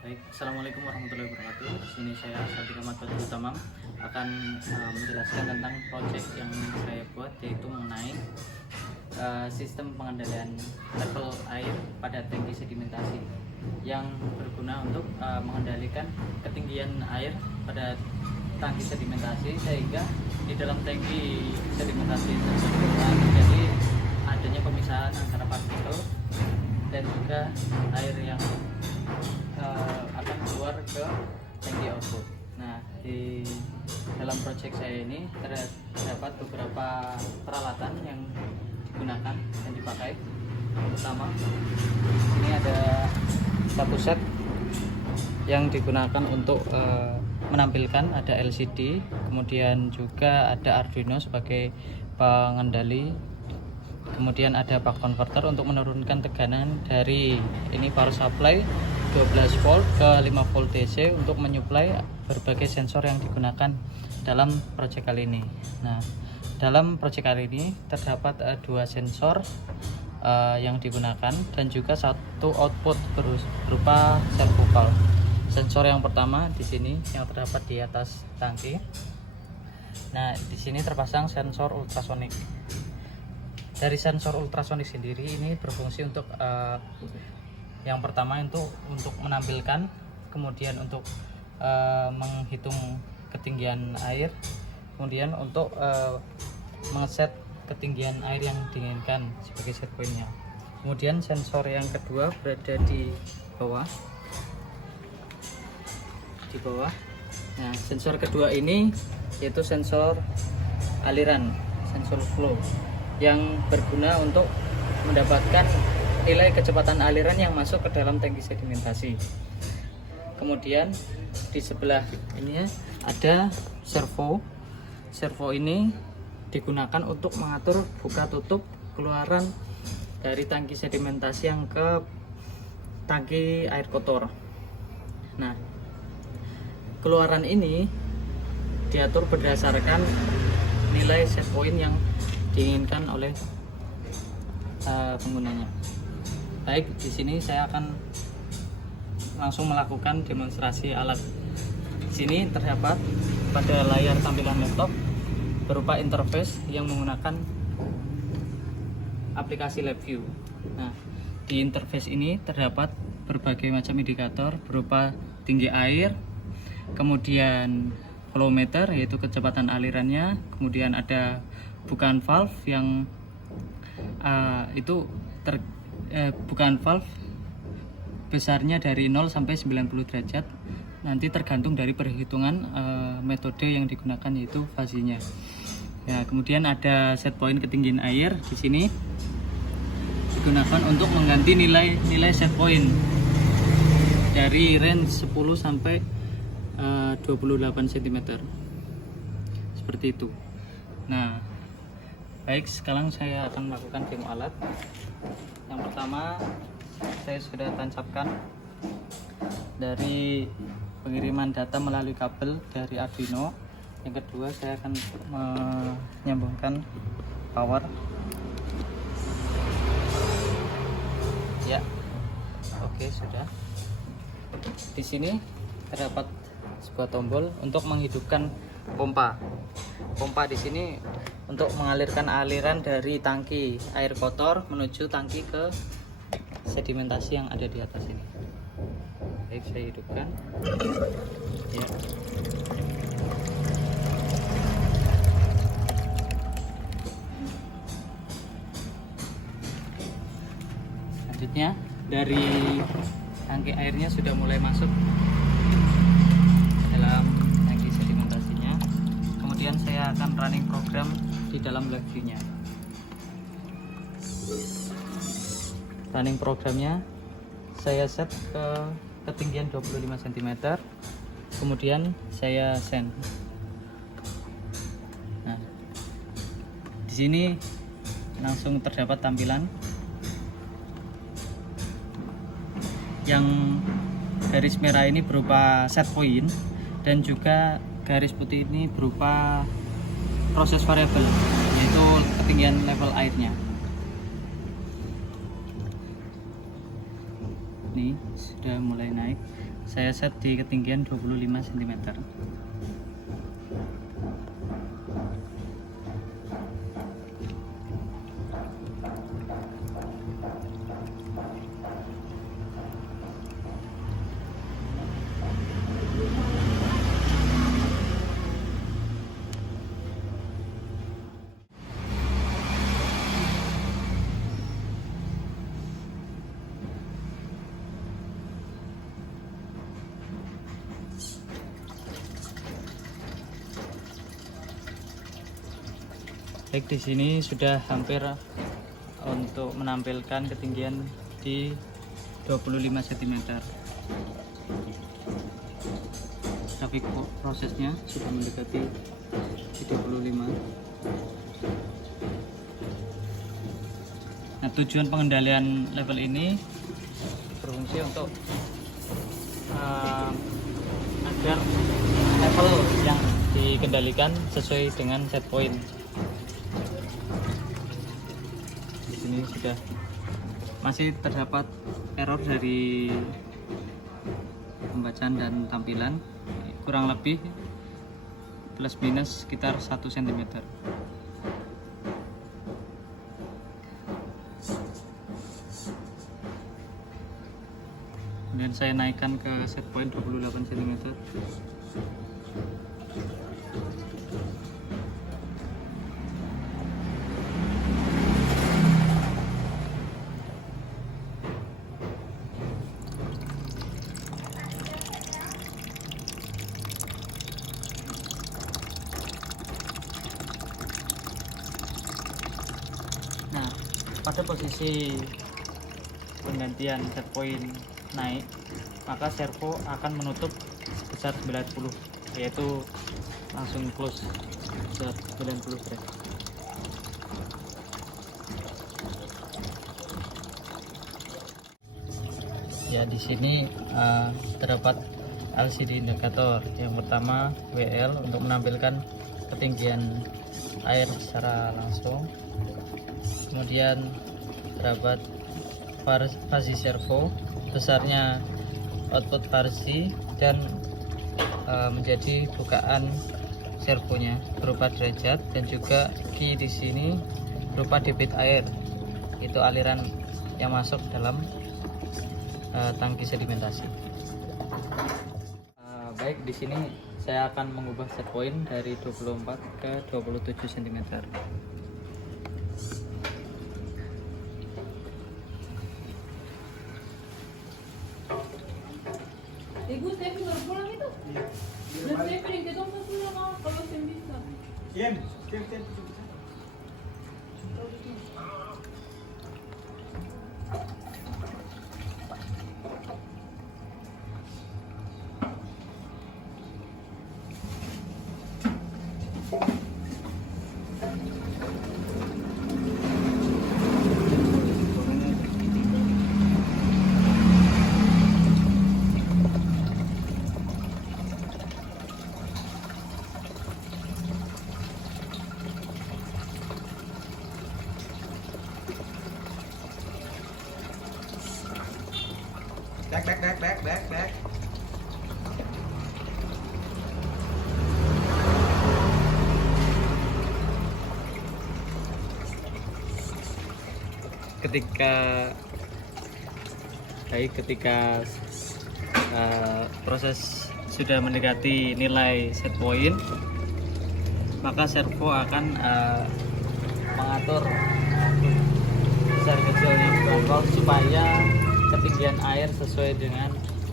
Baik, Assalamualaikum warahmatullahi wabarakatuh. Di sini saya Sabi Ahmad Badrul Tamam akan menjelaskan tentang proyek yang saya buat, yaitu mengenai sistem pengendalian level air pada tangki sedimentasi yang berguna untuk mengendalikan ketinggian air pada tangki sedimentasi, sehingga di dalam tangki sedimentasi tersebut terjadi adanya pemisahan antara partikel dan juga air yang akan keluar ke tangki output. Nah, di dalam project saya ini terdapat beberapa peralatan yang digunakan dan dipakai. Pertama, ini ada satu set yang digunakan untuk menampilkan, ada LCD, kemudian juga ada Arduino sebagai pengendali, kemudian ada buck converter untuk menurunkan tekanan dari ini power supply 12 volt ke 5 volt DC untuk menyuplai berbagai sensor yang digunakan dalam proyek kali ini. Nah, dalam proyek kali ini terdapat dua sensor yang digunakan dan juga satu output berupa servo valve. Sensor yang pertama di sini yang terdapat di atas tangki. Nah, di sini terpasang sensor ultrasonik. Dari sensor ultrasonik sendiri ini berfungsi untuk yang pertama itu untuk menampilkan, kemudian untuk menghitung ketinggian air, kemudian untuk mengeset ketinggian air yang diinginkan sebagai set point-nya. Kemudian sensor yang kedua berada di bawah. Nah, sensor kedua ini yaitu sensor aliran, sensor flow, yang berguna untuk mendapatkan nilai kecepatan aliran yang masuk ke dalam tangki sedimentasi. Kemudian di sebelah ini ada servo. Servo ini digunakan untuk mengatur buka tutup keluaran dari tangki sedimentasi yang ke tangki air kotor. Nah, keluaran ini diatur berdasarkan nilai set point yang diinginkan oleh penggunanya. Baik, di sini saya akan langsung melakukan demonstrasi alat. Di sini terdapat pada layar tampilan laptop berupa interface yang menggunakan aplikasi LabVIEW. Nah, di interface ini terdapat berbagai macam indikator berupa tinggi air, kemudian flow meter yaitu kecepatan alirannya, kemudian ada bukaan valve yang bukaan valve besarnya dari 0 sampai 90 derajat, nanti tergantung dari perhitungan metode yang digunakan yaitu fasinya. Ya, kemudian ada set point ketinggian air di sini digunakan untuk mengganti nilai set point dari range 10 sampai 28 cm. Seperti itu. Nah, baik, sekarang saya akan melakukan demo alat. Yang pertama, saya sudah tancapkan dari pengiriman data melalui kabel dari Arduino. Yang kedua, saya akan menyambungkan power. Ya, oke, sudah. Di sini terdapat sebuah tombol untuk menghidupkan pompa. Pompa di sini untuk mengalirkan aliran dari tangki air kotor menuju tangki ke sedimentasi yang ada di atas ini. Baik, saya hidupkan. Ya. Selanjutnya, dari tangki airnya sudah mulai masuk dalam tangki sedimentasinya. Kemudian saya akan running program di dalam LabVIEW-nya. Running programnya saya set ke ketinggian 25 cm, kemudian saya send. Nah, di sini langsung terdapat tampilan yang garis merah ini berupa set point dan juga garis putih ini berupa proses variabel yaitu ketinggian level airnya. Nih, sudah mulai naik. Saya set di ketinggian 25 cm. Baik, di sini sudah hampir untuk menampilkan ketinggian di 25 cm. Grafik prosesnya sudah mendekati di 25. Nah, tujuan pengendalian level ini berfungsi untuk agar level yang dikendalikan sesuai dengan set point. Ini sudah masih terdapat error dari pembacaan dan tampilan, kurang lebih plus minus sekitar 1 cm. Kemudian saya naikkan ke set point 28 cm. Nah, pada posisi penggantian set point naik, maka servo akan menutup sebesar 90, yaitu langsung close sebesar 90 grad. Ya, di sini terdapat LCD indikator. Yang pertama WL untuk menampilkan ketinggian air secara langsung. Kemudian terdapat fasi servo, besarnya output fasi dan menjadi bukaan servonya berupa derajat, dan juga key di sini berupa debit air, itu aliran yang masuk dalam tangki sedimentasi. Baik, di sini saya akan mengubah set point dari 24 ke 27 cm. Ibu, saya baru pulang itu. Iya. Dan saya pengen ketemu pulang kalau saya bisa. Siap. Back. Ketika proses sudah mendekati nilai set point, maka servo akan mengatur besar kecilnya botol supaya ketinggian air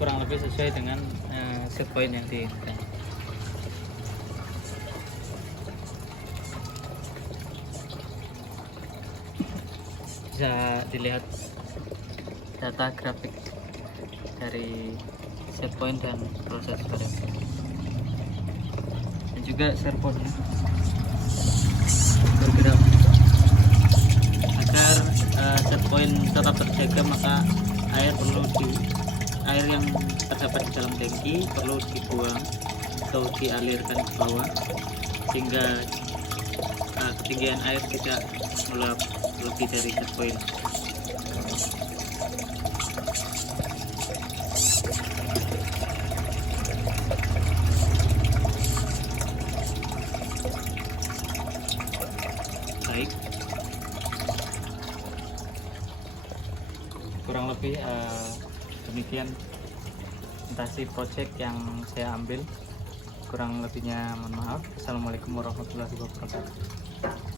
kurang lebih sesuai dengan set point yang diinginkan. Bisa dilihat data grafik dari set point dan proses variasi, dan juga servonya bergerak agar set point tetap terjaga. Maka air yang terdapat di dalam tangki perlu dibuang atau dialirkan ke bawah, sehingga ketinggian air tidak meluap lebih dari set point. baik. Kurang lebih demikian presentasi project yang saya ambil. Kurang lebihnya mohon maaf. Assalamualaikum warahmatullahi wabarakatuh.